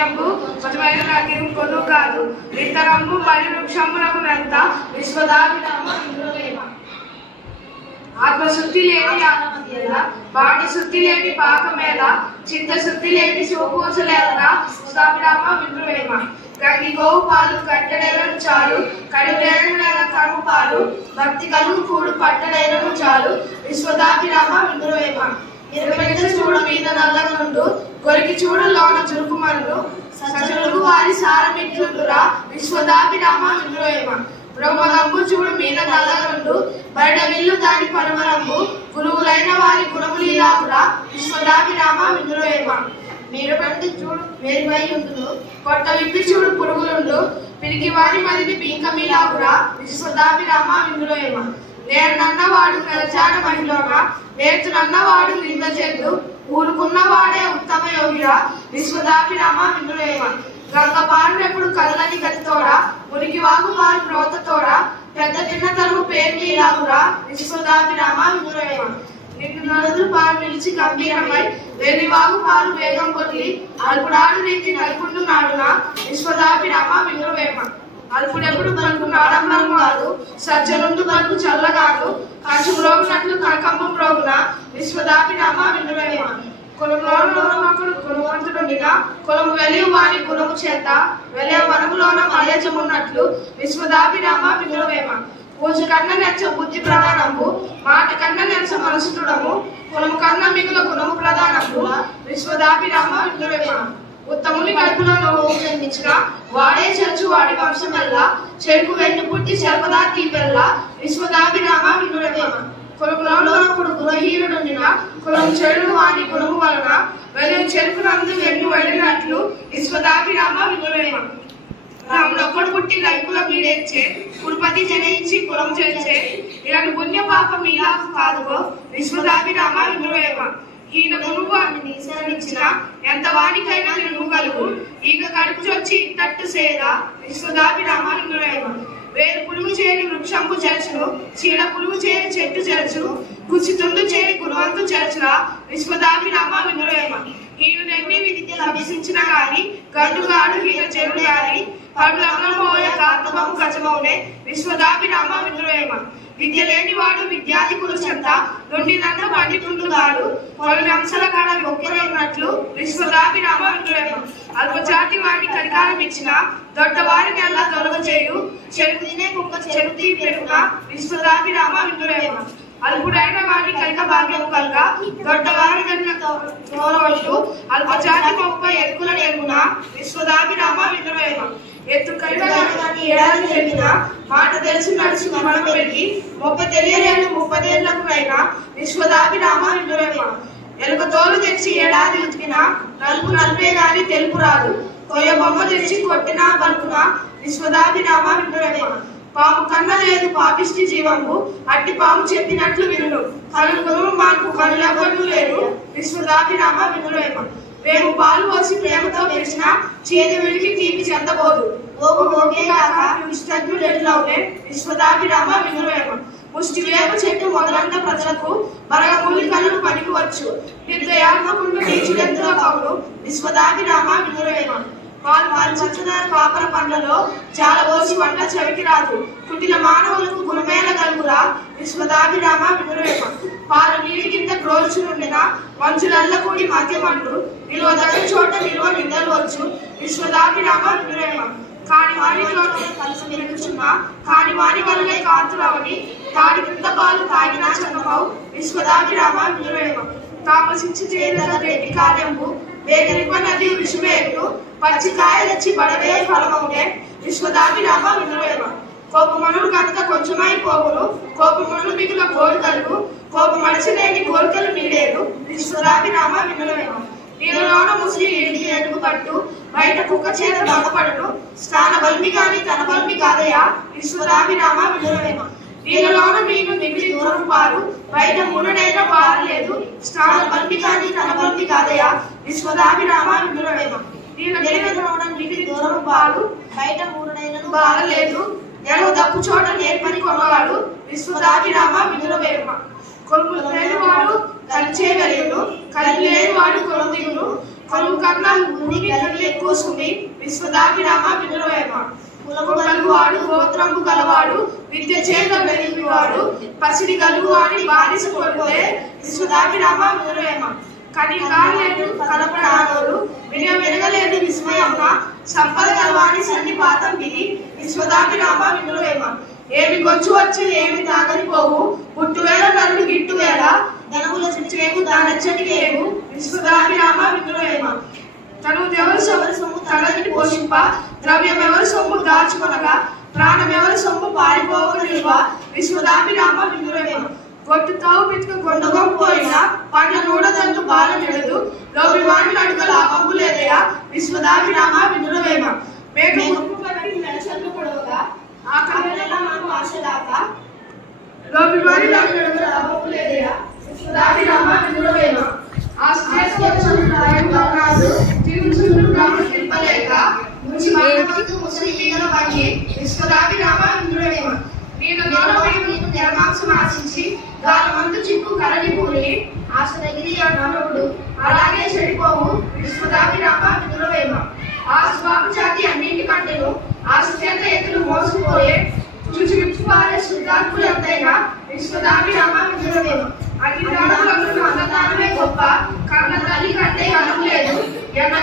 పుణ్యంబు మధుమైన నగిరు కొను కాదు. విత్తరంబు మరి వృక్షమునకు నంత విశ్వదాభిరామ ఇంద్రులేమ. ఆత్మశుద్ధి లేని ఆత్మహత్యల శుద్ధి లేని పాకమేళ చిత్త శుద్ధి లేని శివపూజలేల స్వామిరామ విందువేమ గంగి గోవు పాలు కట్టడేలను చాలు కడివేళ కరువు పాలు భక్తి కలుగు కూడు పట్టడేలను చాలు విశ్వదాభిరామ విందువేమ ఇరవై చూడు మీద నల్లగనుండు కొరికి చూడు లోన చురుకు మరుడు సచరుగు వారి సారమిట్లురా విశ్వదాభిరామ విందువేమ బ్రహ్మదంబు చూడు మీద నల్లగండు బయట విల్లు దాని పరమరంబు గురువులైన వారి గుణములీలాపురా విశ్వదాభిరామ విందులేమ మీరు పడితే చూడు వేరువై ఉండు కొట్ట విప్పి చూడు పురుగులుండు పిరికి వారి మదిని పీంకమీలాపురా విశ్వదాభిరామ విందులేమ నేర్నన్నవాడు నెలచాడ మహిళగా నేర్చునన్నవాడు నింద చెందు ఊరుకున్నవాడే ఉత్తమ యోగిరా విశ్వదాభిరామ విందులేమ గంగ పారునెప్పుడు కదలని గతితోడా ఉనికి వాగు పారు ప్రోతతోడా పెద్ద తిన్న తరువు పేర్ని రాగురా విశ్వదాభిరామ వినురేమ నిన్ను నదులు పాలు నిలిచి గంభీరమై వెర్రి వాగు పాలు వేగం కొట్టి అల్పుడాడు నెత్తి నలుపుండు నాడున విశ్వదాభిరామ వినురేమ అల్పుడెప్పుడు మనకు ప్రారంభం కాదు సజ్జనుండు మనకు చల్లగాను కంచు మ్రోగునట్లు కనకంబం మ్రోగున విశ్వదాభిరామ వినురేమ కులములోనొకడు గుణవంతుడునిగా కొలము వెలియు వారి గుణము చేత వెలియ వనములోన మలయజమున్నట్లు విశ్వదాభిరామ వినురవేమ పూజ కన్న నెచ్చ బుద్ధి ప్రధానము మాట కన్న నెచ్చ మనసుడము కులము కన్న మిగులు గుణము ప్రధానము విశ్వదాభిరామ వినురవేమ ఉత్తముని కడుపులో నువ్వు జన్మించిన వాడే చచ్చు వాడి వంశమెల్లా చెరుకు వెన్ను పుట్టి సర్వదా తీపెల్ల విశ్వదాభిరామ వినురవేమ కులములోనప్పుడు గుణహీనుడుండిన కులం చెడు వాని గుణము వలన వెళ్ళిన చెరుకు నందు వెన్ను వెళ్ళినట్లు విశ్వదాభిరామ వినులేమ రాముడొక్కడు పుట్టి లైకుల మీడేర్చే కురుపతి జనయించి కులం చేర్చే ఇలాంటి పుణ్య పాపం ఇలా కాదుగో విశ్వదాభిరామ వినులేమ ఈయన గురువు అని నిసరించిన ఎంత వానికైనా నువ్వు కలుగు ఈగ కడుపు చొచ్చి తట్టు సేద విశ్వదాభిరామ వినులేమ వేరు పురుగు చేరి వృక్షంపు చేర్చును చీడ పురుగు చేరి చెట్టు చేర్చును కుచితుండు చేరి గుణవంతు చెరచున విశ్వదాభిరామ వినురేమ హీనుడెన్ని విద్యలు అభ్యసించిన గాని గండుగాడు హీన చెరుడు గాని పరులమోయ కాంతమము గజమౌనే విశ్వదాభిరామ వినురేమ విద్య లేని వాడు విద్యాధికులు చెంత నుండి నన్న పండితుండు గారు కొన్ని అంశాల కాడ మొక్కరైనట్లు విశ్వదాభిరామ వినురేమ అల్పజాతి వాడిని కరికారం ఇచ్చిన దొడ్డవారిని అలా తొలగ చేయు. చెరుకు తినే కుక్క చెరుకు తీ పెరుగ విశ్వదాభిరామ వినురేమ అల్పుడైన వారిని కలిక భాగ్యం కలగ దొడ్డవారి కనుక గౌరవలు అల్పజాతి మొక్క ఎరుకుల ఎరుగున విశ్వదాభిరామ వినురేమ ఎత్తు కైన కానీ ఏడాది చెప్పిన మాట తెలిసి నడిచి మనం పెట్టి మొక్క తెలియలేని ముప్పదేళ్ళకు అయినా విశ్వదాభిరామ వినురేమ ఎలుక తోలు తెచ్చి ఏడాది ఉతికిన నలుపు నలుపే గాని తెలుపు రాదు. కొయ్య బొమ్మ తెచ్చి కొట్టిన పలుకున విశ్వదాభిరామ వినురవేమ పాము కన్న లేదు పాపిష్టి జీవంబు. అట్టి పాము చెప్పినట్లు వినును. కనులు గురువు మాకు కనులెవ్వడు లేదు విశ్వదాభిరామ వినురవేమ మేము పాలు పోసి ప్రేమతో పెంచిన చేతి విడికి తీపి చెందబోదు. ఓపు ఓకే కాక విష్టజ్ఞుడు ఎట్లవునే విశ్వదాభిరామ వినురవేమ ముష్టి వేపు చెట్టు మొదలంత ప్రజలకు బరగ మూలి పనికి వచ్చు. నిర్దయాత్మకుండు నీచుడెత్తుల కవుడు విశ్వదాభిరామ వినురవేమ వాళ్ళు వారి చచ్చదారి పాపర పండ్లలో చాలా పోసి వంట చెవికి రాదు. కుటిల మానవులకు గుణమేల కలుగురా? విశ్వదాభిరామ వినురేమ పాలు నీటి కింద క్రోల్చునుండిన మంచులల్ల కూడి మద్యమంటు నిల్వ దగ్గర చోట నిలువ నిందలవచ్చు విశ్వదాభిరామ వినురేమ కాని వారి చోట కలిసి నిలుచున్న కాని వారి వల్లే కాతురావని తాడి కింద పాలు తాగినా చందమవు. విశ్వదాభిరామ వినురేమ శిక్ష చేయగల రెడ్డి కార్యంబు వేగరిప నది విషమేటు పచ్చి కాయలచ్చి పడవే ఫలమవునే. విశ్వదాభిరామ వినురేమ కోపమనుడు కనుక కొంచెమై పోగును కోపమనుడు మిగిలిన కోరికలు కోప మనిషి లేని కోరికలు మీడేరు విశ్వదాభిరామ వినురేమ నీలోన ముసిలి ఎడిగి ఎడుగు పట్టు. బయట కుక్క చేత భంగపడును స్నాన బల్మి కాని తన బల్మి కాదయా? విశ్వదాభిరామ వినురేమ వీళ్ళలోన మీను మిగిలి దూరం పారు. బయట మునుడైనా పారలేదు. స్నాన బల్మి కాని కాదయా విశ్వదాభిరామ వినురవేమ వీళ్ళ నిలబెదలోన మిగిలి దూరం పాలు బయట మూడనైనా పారలేదు నేను దప్పు చోట నేర్పని కొనవాడు విశ్వదాభిరామ వినురవేమ కొలుపు లేనివాడు కలిచే వెలుగును కలిపి లేనివాడు కొలుదిగును కరువు కన్నా భూమి ఎక్కువ సుమి విశ్వదాభిరామ వినురవేమ కులము గలువాడు గోత్రము గలవాడు విద్య చేత వెలిగివాడు పసిడి గలువాడి బానిస కొడుకులే విశ్వదాభిరామ వినురవేమ కని కాలేడు కలపడానోరు వినయ వెనగలేడు విస్మయమ్మ సంపద గలవాడి సన్నిపాతం విని విశ్వదాభిరామ వినురవేమ ఏమి గొచ్చు వచ్చి ఏమి తాగని పోవు పుట్టువేళ నరుడు గిట్టువేళ ధనముల చేకు దానచ్చటికి లేవు విశ్వదాభిరామ వినురవేమ తను ఎవరి సొమ్ము సొమ్ము తనని పోషింప ద్రవ్యం ఎవరి సొమ్ము దాచుకొనగా ప్రాణం ఎవరి సొమ్ము పారిపోవ విశ్వదాభిరామ వినురవేమ గొట్టు తావు పెట్టుకు కొండగొప్పోయిన పండ్ల నూడదంటు బాల నిడదు లోపి వాణి అడుగల అమ్ము లేదయా విశ్వదాభిరామ వినురవేమ మేఘ ముప్పు పట్టి నెలసన్ను పొడవగా. ఆ కాలంలో మనకు ఆశ దాకా. లోపి ఆశించి గాలమందు చిక్కు కరలిపోయి పూని ఆశ ఆ మానవుడు అలాగే చెడిపోవు. విశ్వదాభిరామ వినురవేమ ఆ స్వామి జాతి అన్నింటికంటేను ఆ చేత ఎత్తులు మోసపోయే చూచి విప్పుపారే శుద్ధాత్ములు ఎంతైనా విశ్వదాభిరామ వినురవేమ అన్ని అన్నదానమే గొప్ప. కన్న తల్లి కంటే అనలేదు ఎన్న